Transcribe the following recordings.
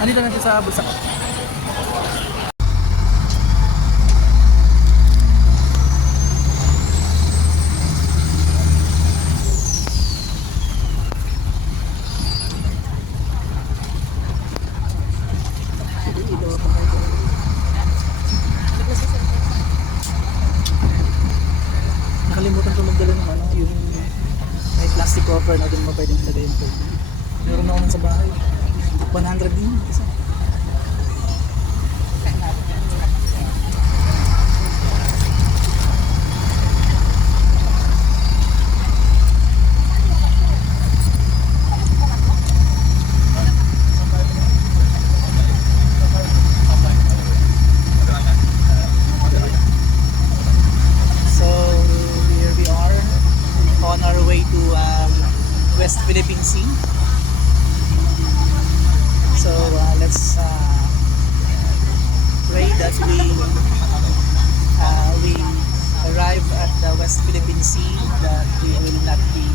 Andito natin sa bulsa ko. Nakalimutan ko magdala ng ano, yung may plastic cover na din mo pwedeng ilagay yung phone. Meron ako nun sa bahay. 100 din yung isa. So here we are on our way to West Philippine Sea. So let's pray that we arrive at the West Philippine Sea, that we will not be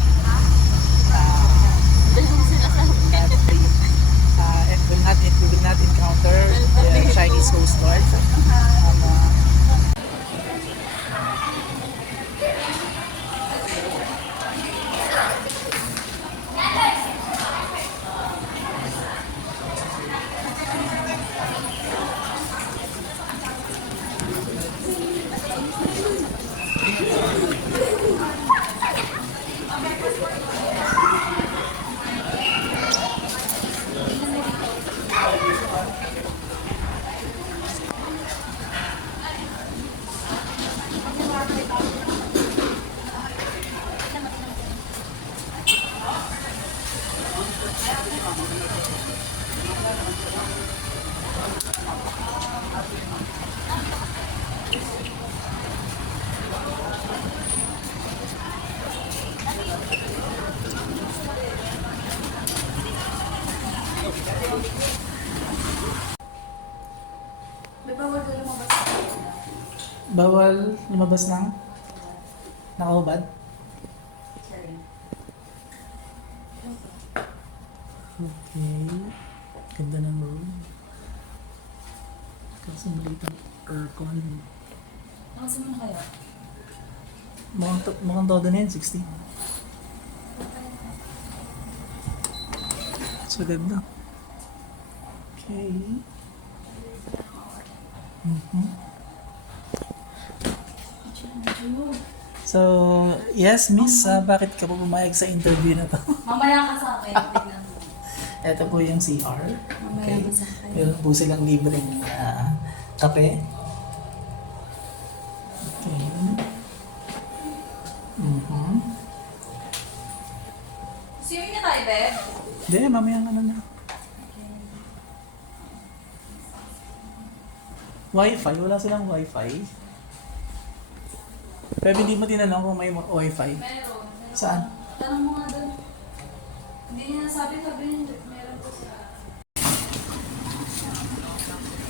we will not encounter the Chinese Coast Guard. Bawal lumabas ng nakahubad? Okay. Ganda ng room. Kaso maliit ang aircon. Nakasama na kaya? Mukhang todo na yan, 60. So ganda. Okay. So, yes, miss, bakit ka po pumayag sa interview na to? Mamaya ka sa akin. Tignan mo. Ito po yung CR. Mamaya ka sa akin. Meron po silang libreng kape. Okay. Swimming na tayo, Beb? Hindi, mamaya nga na. Wi-Fi? Wala silang Wi-Fi? Pero hindi mo tinanong kung may Wi-Fi. Meron. Saan? Tanong mo nga doon. Hindi niya nasabi, sabi niya, meron po siya.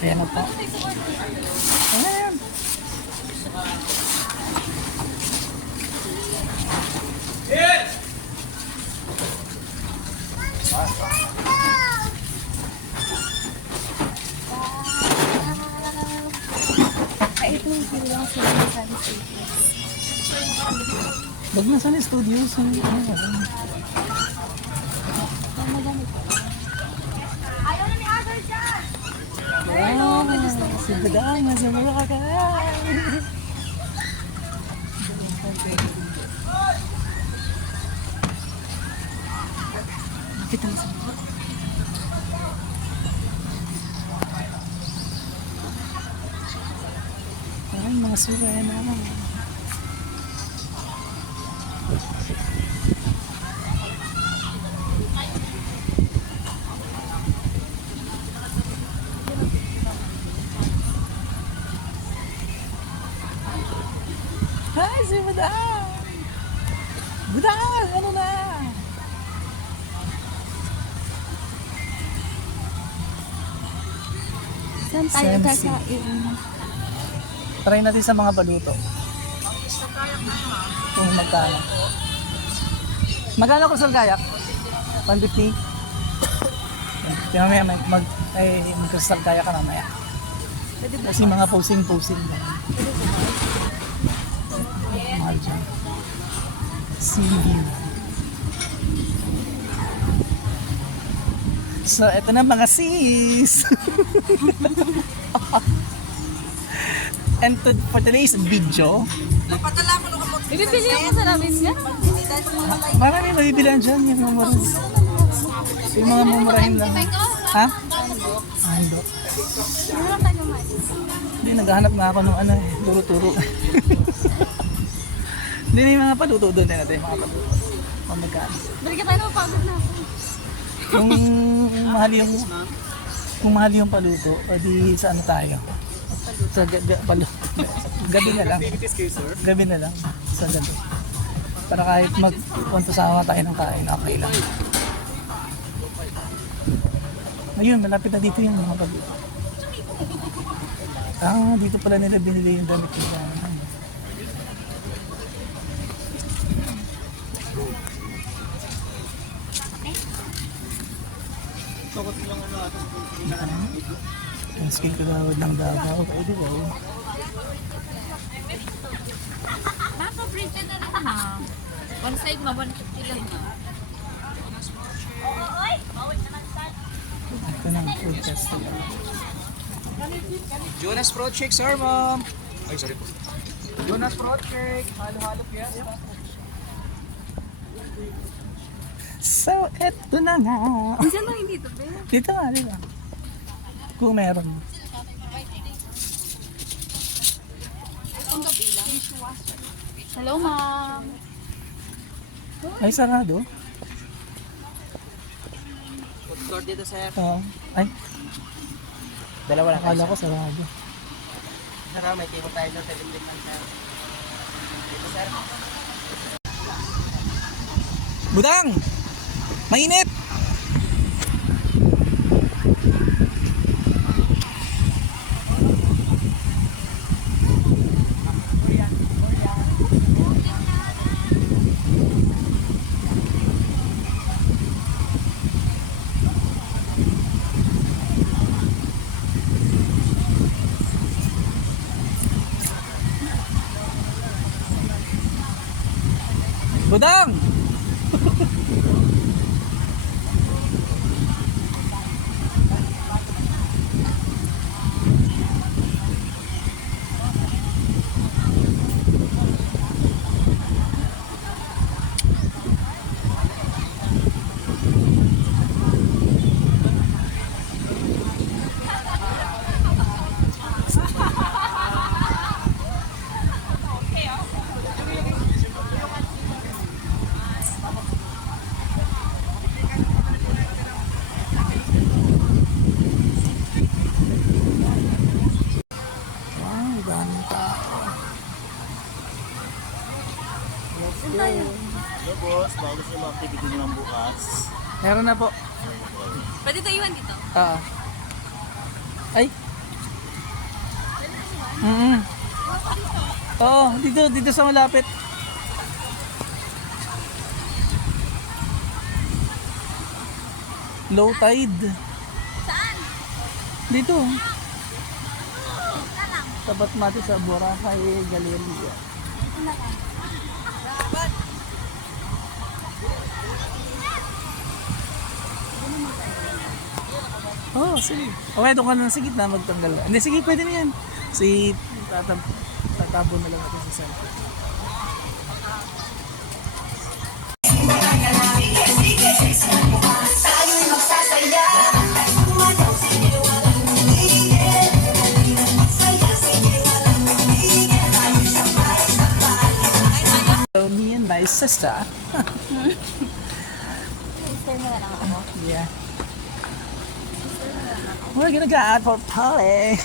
Ayan na po. Ayan. Ay, ito yung sila lang sila sa studios. Wag na sana studios. Ayaw na ni Agard dyan! Wow, si Badang nasa Boracay. Kita mo sa mga. Ay, mga suray na. Hi, si Badang! Badang, ano na? Saan tayo Sensi. kakain? Try natin sa mga paluto. Kung magkano. Magkano ko sa kayak? 150? 150. Kaya mamaya mag-crystal kaya ka mamaya. Pwede ba? Kasi mga posing-posing na. Mahal dyan. Sea view. So, eto na mga sis! And for today's video, Ibibili ako sa labis niya. marami mabibilan dyan yung mga mumurahin lang. Ha? Ando. Meron tayo naman. Hindi, naghahanap nga ako ng turo-turo. Hindi na yung mga paluto doon din natin, mga paluto. Pamagkaan. Balik tayo na mapagod na ako. Kung mahal yung paluto, o di sa ano tayo? Sa gabi na lang. Gabi na lang. Sa gabi. Para kahit magpunta tayo ng kain, okay lang. Ayun, malapit na dito yung mga paluto. Dito pala nila binili yung damit nila. Ang skill ko daw ng Davao. Pwede daw. Naka-printed na naman na. One side ma, 150 lang na. Ito na ang food festival. Jonas Fruit Shake, sir, ma'am. Ay, sorry po. Jonas Fruit Shake. Halo-halo fiesta. So, eto na nga. Minsan lang hindi ito, be. Dito nga, di ba? Kung meron. Hello, ma'am. Ay, sarado. Food court dito, sir. Ay, Dalawa lang. akala ko sarado. Sir, may table tayo sa television, sir. Dito, sir. Budang! Mainit! Budang! Wow, daming tao. Hello boss, bago sa mga activity nilang bukas. Meron na po. Pwede ito iwan dito. Ay. Oo, dito sa malapit. Low tide. Saan? Dito. Tapat mati sa Boracay Galleria. Oh, sige. Okay, doon ka na sa gitna magtanggal. Hindi, sige, pwede na yan. Tatabo na lang natin sa cellphone. So, me and my sister. Sister mo na lang ako. Yeah. We're gonna go out for party.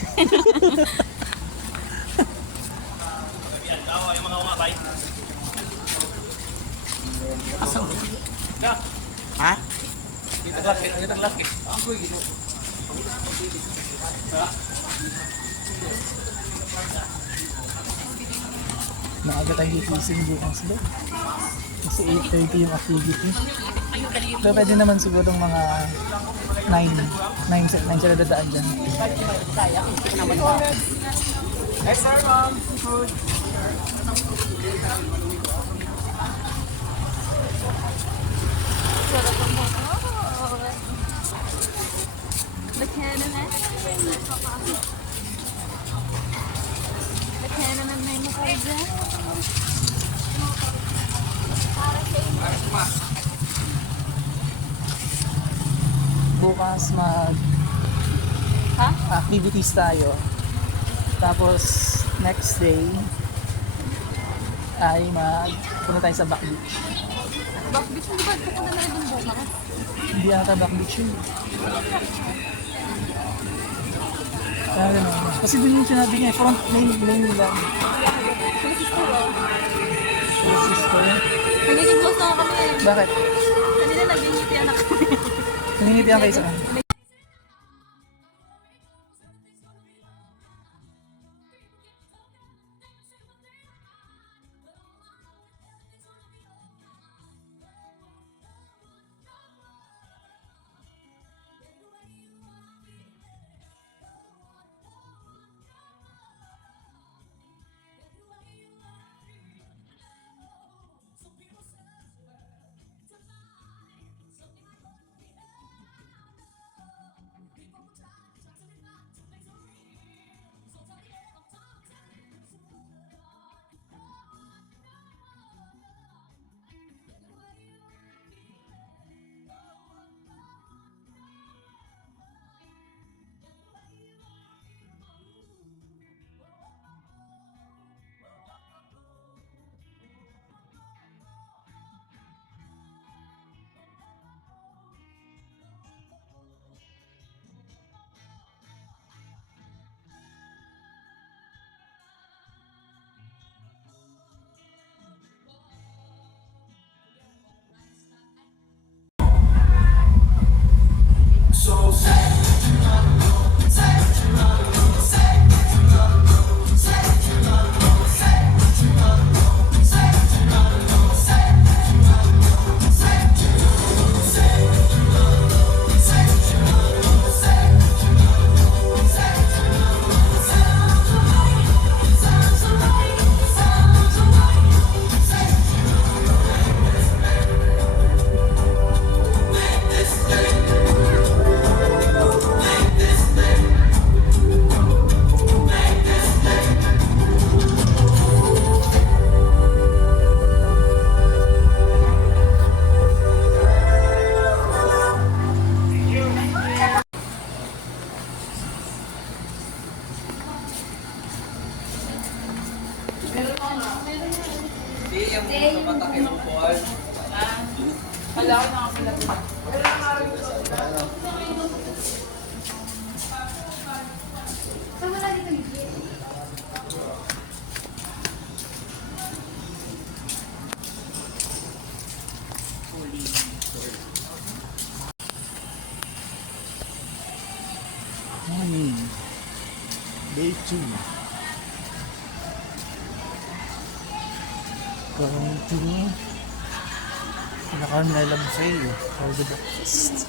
Ha? Maaga tayo gigising bukas doon. Kasi 8:30 yung activity. Pero pwede naman siguro mga 9 sila dadaan dyan. Next sir, ma'am. Food. The cameraman. The cameraman may mo kayo dyan. Bukas mag activities tayo. Tapos next day ay punta tayo sa back beach. Back beach, hindi ba? Pupunta na rin yung bukas. Hindi ata back beach yun. Kaya ganun. Kasi dun yung sinabi niya, front lane lang. Sila sister. Nagiging close na ako kami. Bakit? Kanina nagingitian ako. Nangingitihan kayo sa kanya. Morning. Day 2. Going to Naka-Carmela buffet for the breakfast.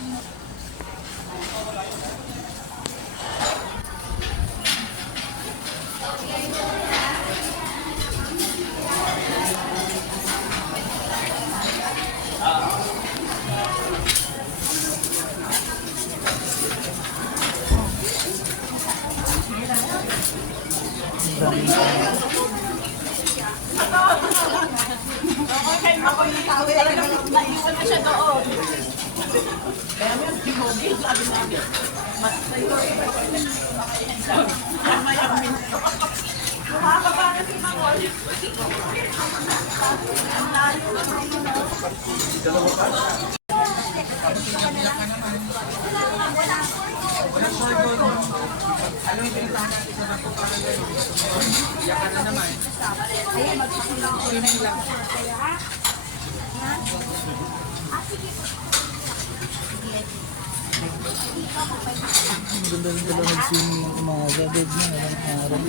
Maganda rin pala mag-swimming yung mga gabi na walang araw.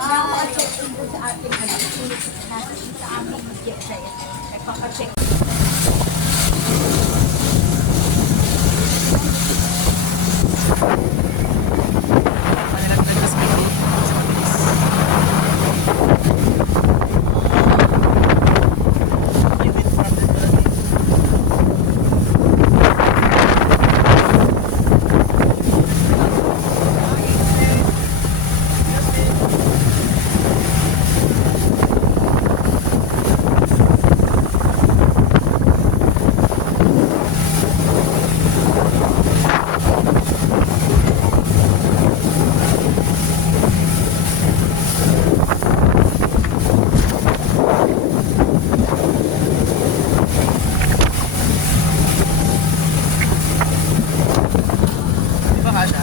Nakaka-check-in po sa ating sa aming website. Nagpapa-check. Di ba kasha?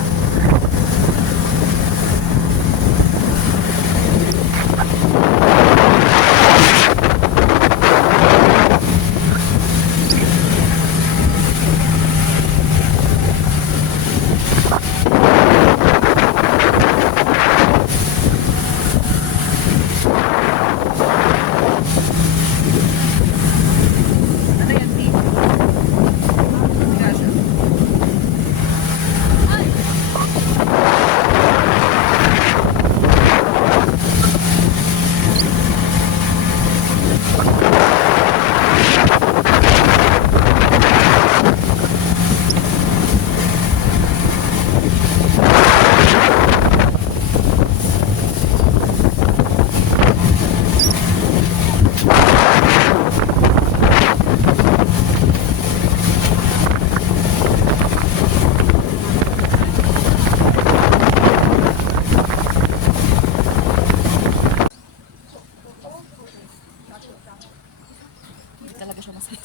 Ano yan, T? Hindi kasha. Hindi talaga siya masaya.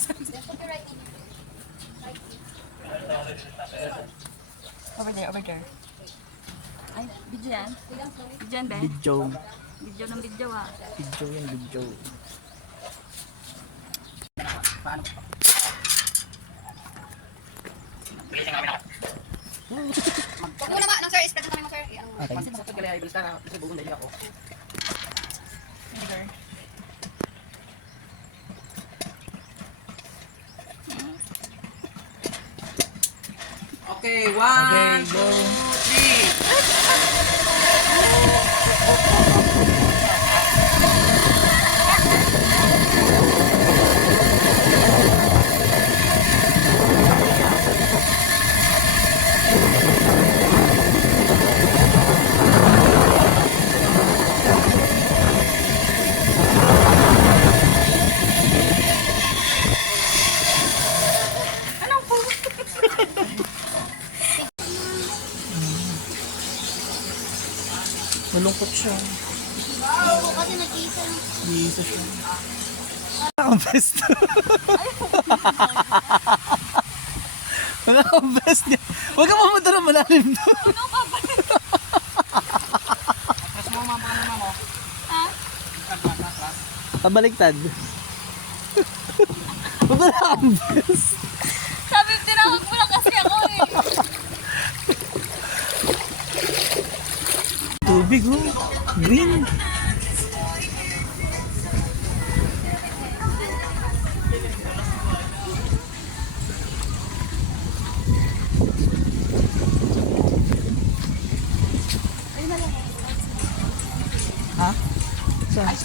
Over there, over there. Ay, video yan? Video yan, be? Video. Video ng video, ah. Video yan, video. Paano? Huwag muna ba, sir, spread na kami mo, sir. Okay. Kasi masakit kaya ibalis na kasi buong dali ako. Over. Okay, 1, 2, go. 3. Malungkot siya. Oo, kasi nag-iisa lang. Bisa siya. Ang best. Wala akong best niya. Huwag ka mamunta ng malalim doon. Atras mo, mama, mama mo. Pabaliktad. Wala akong best. Sabi, tinawag mo lang kasi ako, eh. Tubig oh. Green. Ha? Saan?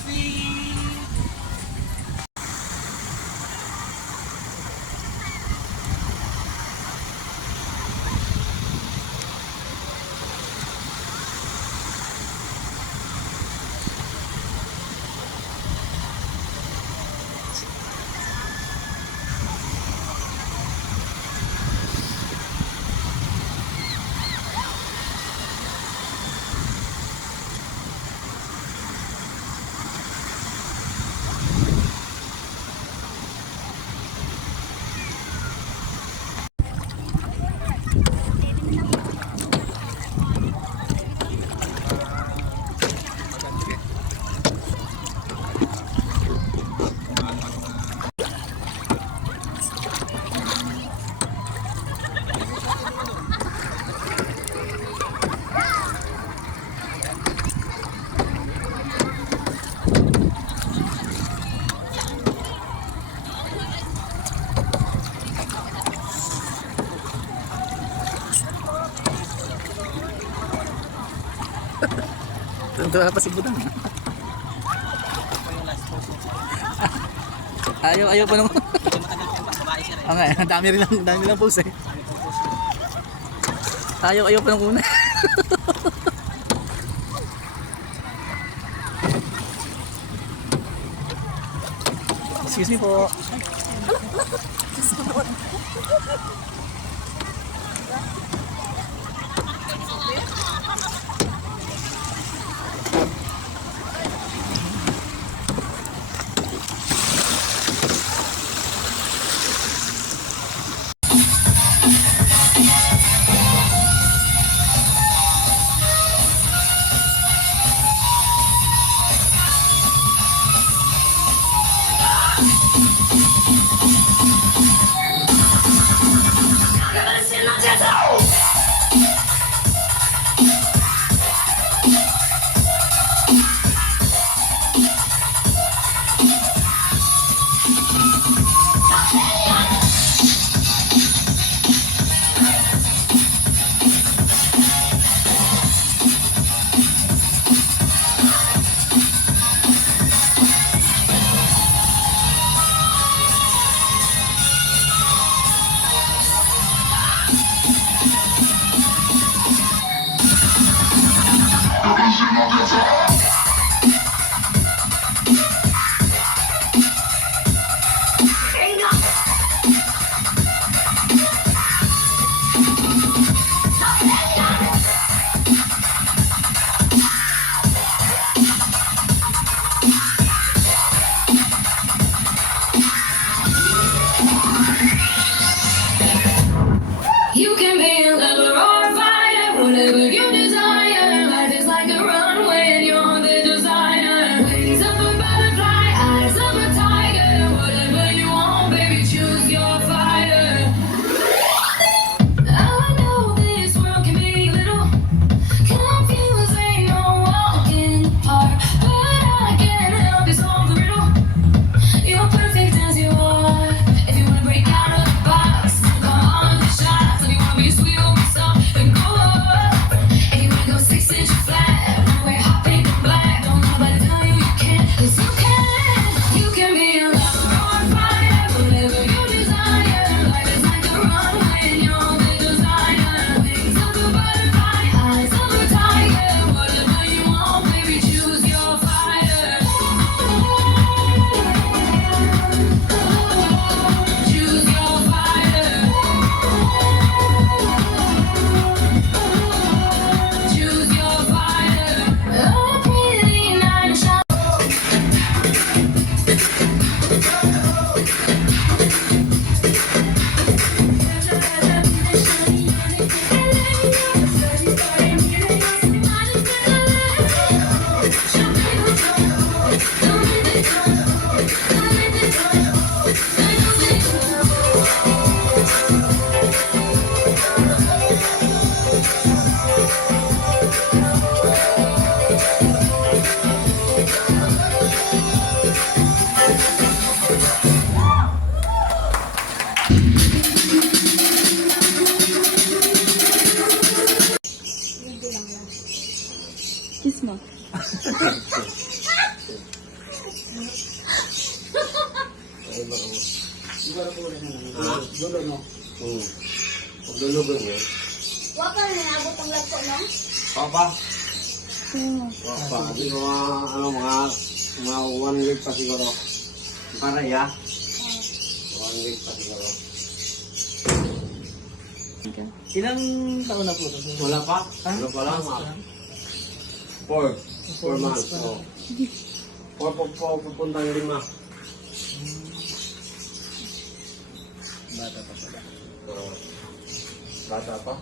Wala pa si Budang. Ayaw pa naman. Okay, dami lang pulse eh. Ayaw pa ng una. Excuse me po. You can be a lover or a fighter, whatever you desire. Life is like a runway and you're the designer. Wings of a butterfly, eyes of a tiger. Whatever you want, baby, choose your fighter. Now I know this world can be a little confusing, no walking in the park, but I can't help you solve the riddle. You're perfect as you are. If you wanna break out of the box, come on, the shots. If you wanna be sweet or be soft, then go up. If you wanna go 6 inches flat, wear hot pink and black. Don't nobody tell you you can't, 'cause you can. You can be a lover or a fighter, whatever you desire. Life is like a runway and you're the designer. Wings of a butterfly, eyes of a tiger. Whatever you want, baby, choose your fighter. Choose your fighter. Choose your fighter. A pretty night shot. Kiss mo. Wala ka na nabot ang lagpo, no? Papa. Papa, di ko mga 1 week pa siguro. Para ya. 1 week pa siguro. Ilang taon na po ito? Wala pa? Wala pa lang, mga 4 months. Oh. 4 pupuntang 5. Bata pa pala. Bata pa?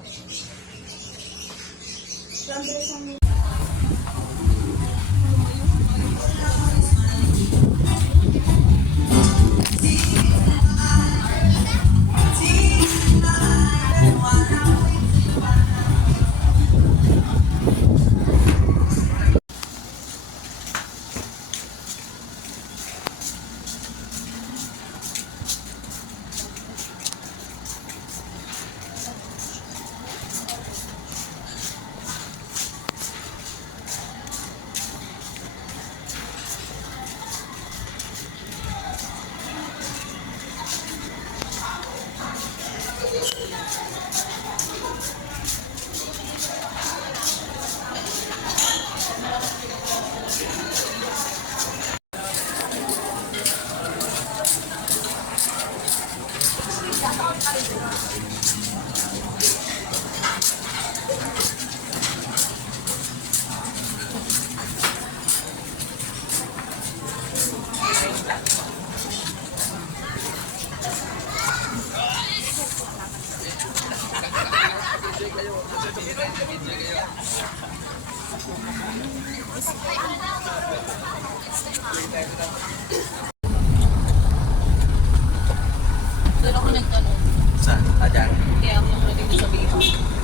Saan? Ayan. Kaya ako naman dito sa Bihon.